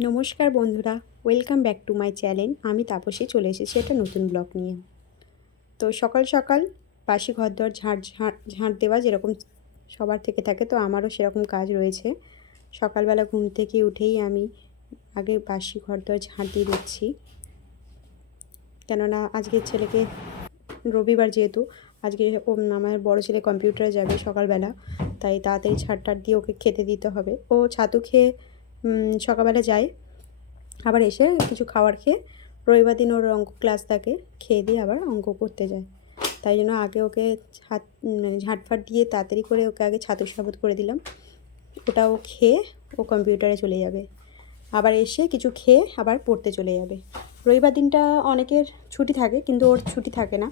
নমস্কার বন্ধুরা, welcome back to my channel. আমি তাপসী চলে এসেছি একটা নতুন ব্লগ নিয়ে। তো সকাল সকাল বাসি ঘরদোর ঝাঁট দেওয়া যেরকম সবার থেকে থাকে, তো আমারও সেরকম কাজ রয়েছে। সকালবেলা ঘুম থেকে উঠেই আমি আগে বাসি ঘরদোর ঝাঁট দিয়ে দিচ্ছি, কেননা আজকে ছেলেকে রবিবার যেহেতু আজকে আমার বড় ছেলে কম্পিউটারে যাবে সকালবেলা, তাই তাড়াতাড়ি ঝাঁট দিয়ে ওকে খেতে দিতে হবে। ও ছাতু খেয়ে সকালবেলা যায়, আবার এসে কিছু খাবার খেয়ে রবিবার দিন ওর অঙ্ক ক্লাস থাকে, খেয়ে দিয়ে আবার অঙ্ক করতে যায়। তাই জন্য আগে ওকে ঝাঁটফাট দিয়ে তাড়াতাড়ি করে ওকে আগে ছাতুর শরবত করে দিলাম। ওটাও খেয়ে ও কম্পিউটারে চলে যাবে, আবার এসে কিছু খেয়ে আবার পড়তে চলে যাবে। রবিবার দিনটা অনেকের ছুটি থাকে, কিন্তু ওর ছুটি থাকে না,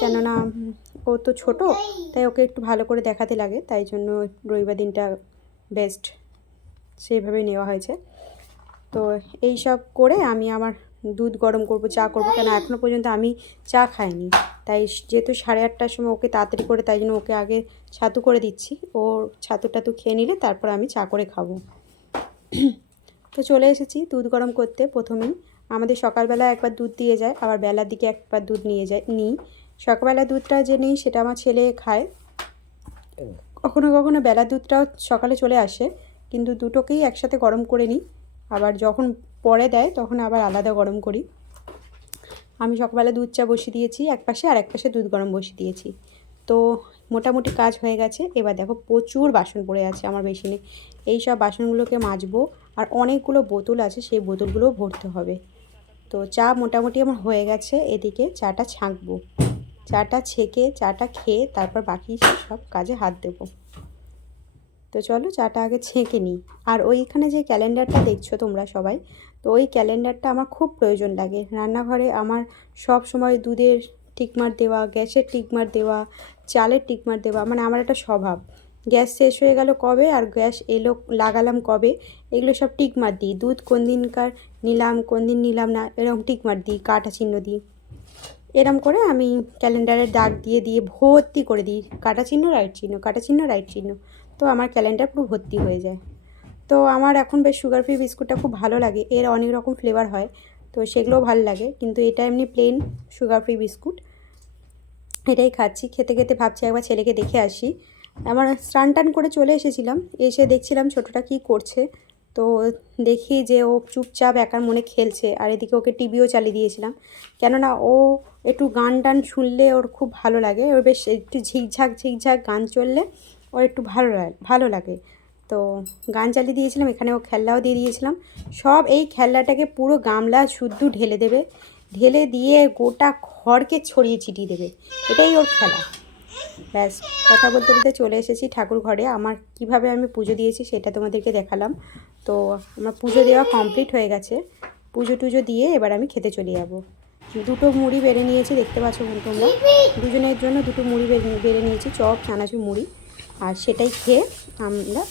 কেননা ও তো ছোট, তাই ওকে একটু ভালো করে দেখাতে লাগে, তাই জন্য রবিবার দিনটা বেস্ট সেইভাবেই নেওয়া হয়েছে। তো এই সব করে আমি আমার দুধ গরম করব, চা করব, কেন এখনও পর্যন্ত আমি চা খাইনি। তাই যেহেতু 8:30টার সময় ওকে তাড়াতাড়ি করে, তাই জন্য ওকে আগে ছাতু করে দিচ্ছি। ও ছাতু খেয়ে নিলে তারপর আমি চা করে খাবো। তো চলে এসেছি দুধ গরম করতে। প্রথমেই আমাদের সকালবেলা একবার দুধ দিয়ে যায়, আবার বেলার দিকে একবার দুধ নিই। সকালবেলা দুধটা যে নিই সেটা আমার ছেলে খায়, কখনো কখনো বেলা দুধটাও সকালে চলে আসে, কিন্তু দুটোকেই একসাথে গরম করে নিই। আবার যখন পরে দেয় তখন আবার আলাদা গরম করি। আমি সকালবেলা দুধ চা বসিয়ে দিয়েছি এক পাশে, আর এক পাশে দুধ গরম বসিয়ে দিয়েছি। তো মোটামুটি কাজ হয়ে গেছে। এবার দেখো প্রচুর বাসন পড়ে আছে আমার বেসিনে, এই সব বাসনগুলোকে মাজবো, আর অনেকগুলো বোতল আছে, সেই বোতলগুলোও ভরতে হবে। তো চা মোটামুটি আমার হয়ে গেছে, এদিকে চাটা ছাঁকবো। চাটা ছেঁকে চাটা খেয়ে তারপর বাকি সব কাজে হাত দেবো। তো চলো চাটা আগে ছেঁকে নিই। আর ওইখানে যে ক্যালেন্ডারটা দেখছো তোমরা সবাই, তো ওই ক্যালেন্ডারটা আমার খুব প্রয়োজন লাগে রান্নাঘরে। আমার সব সময় দুধের টিকমার দেওয়া, গ্যাসের টিকমার দেওয়া, চালের টিকমার দেওয়া, মানে আমার একটা স্বভাব। গ্যাস শেষ হয়ে গেল কবে, আর গ্যাস এলো লাগালাম কবে, এগুলো সব টিকমার দিই। দুধ কোন দিনকার নিলাম, কোন দিন নিলাম না, এরকম টিকমার দিই, কাটা চিহ্ন দিই। এরম করে আমি ক্যালেন্ডারের দাগ দিয়ে দিয়ে ভর্তি করে দিই, কাটা চিহ্ন রাইট চিহ্ন, কাটা চিহ্ন রাইট চিহ্ন। তো আমার ক্যালেন্ডার পুরো ভর্তি হয়ে যায়। তো আমার এখন বেশ সুগার ফ্রি বিস্কুটটা খুব ভালো লাগে, এর অনেক রকম ফ্লেভার হয়, তো সেগুলোও ভালো লাগে, কিন্তু এটা এমনি প্লেন সুগার ফ্রি বিস্কুট, এটাই খাচ্ছি। খেতে খেতে ভাবছি একবার ছেলেকে দেখে আসি। আমার স্নান টান করে চলে এসেছিলাম, এসে দেখছিলাম ছোটোটা কী করছে। তো দেখি যে ও চুপচাপ একার মনে খেলছে, আর এদিকে ওকে টিভিও চালিয়ে দিয়েছিলাম, কেননা ও একটু গান টান শুনলে ওর খুব ভালো লাগে। ওর বেশ একটু ঝিকঝাক গান চললে ওর একটু ভালো লাগে। তো গান চালিয়ে দিয়েছিলাম, এখানে ও খেলনাও দিয়ে দিয়েছিলাম। সব এই খেলনাটাকে পুরো গামলা শুদ্ধ ঢেলে দেবে, ঢেলে দিয়ে গোটা ঘরকে ছড়িয়ে ছিটিয়ে দেবে, এটাই ওর খেলা। ব্যাস, কথা বলতে বলতে চলে এসেছি ঠাকুর ঘরে। আমার কিভাবে আমি পুজো দিয়েছি সেটা তোমাদেরকে দেখালাম। তো আমার পুজো দেওয়া কমপ্লিট হয়ে গেছে। পুজো টুজো দিয়ে এবার আমি খেতে চলে যাব। দুটো মুড়ি বেড়ে নিয়েছি, দেখতে পাচ্ছ তোমরা, দুজনের জন্য দুটো মুড়ি বেড়ে নিয়েছি, চপ চানাচুর মুড়ি। আর সেটাই খেয়ে আমরা,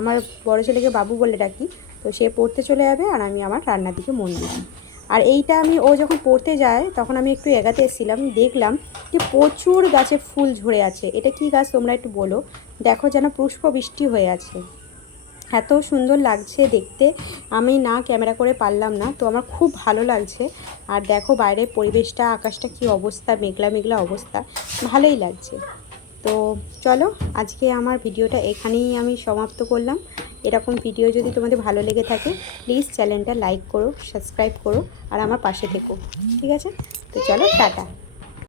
আমার বড় ছেলেকে বাবু বলে ডাকি, তো সে পড়তে চলে যাবে, আর আমি আমার রান্নার দিকে মন দিই। আর এইটা আমি, ও যখন পড়তে যায় তখন আমি একটু এগাতে এসেছিলাম, দেখলাম যে প্রচুর গাছে ফুল ঝরে আছে। এটা কি গাছ তোমরা একটু বলো। দেখো যেন পুষ্প বৃষ্টি হয়ে আছে, এত সুন্দর লাগছে দেখতে। আমি না ক্যামেরা করে পারলাম না, তো আমার খুব ভালো লাগছে। আর দেখো বাইরের পরিবেশটা, আকাশটা কি অবস্থা, মেঘলা মেঘলা অবস্থা, ভালোই লাগছে। তো চলো আজকে আমার ভিডিওটা এখানেই আমি সমাপ্ত করলাম। এরকম ভিডিও যদি তোমাদের ভালো লেগে থাকে, প্লিজ চ্যানেলটা লাইক করো, সাবস্ক্রাইব করো, আর আমার পাশে থেকো, ঠিক আছে? তো চলো টাটা।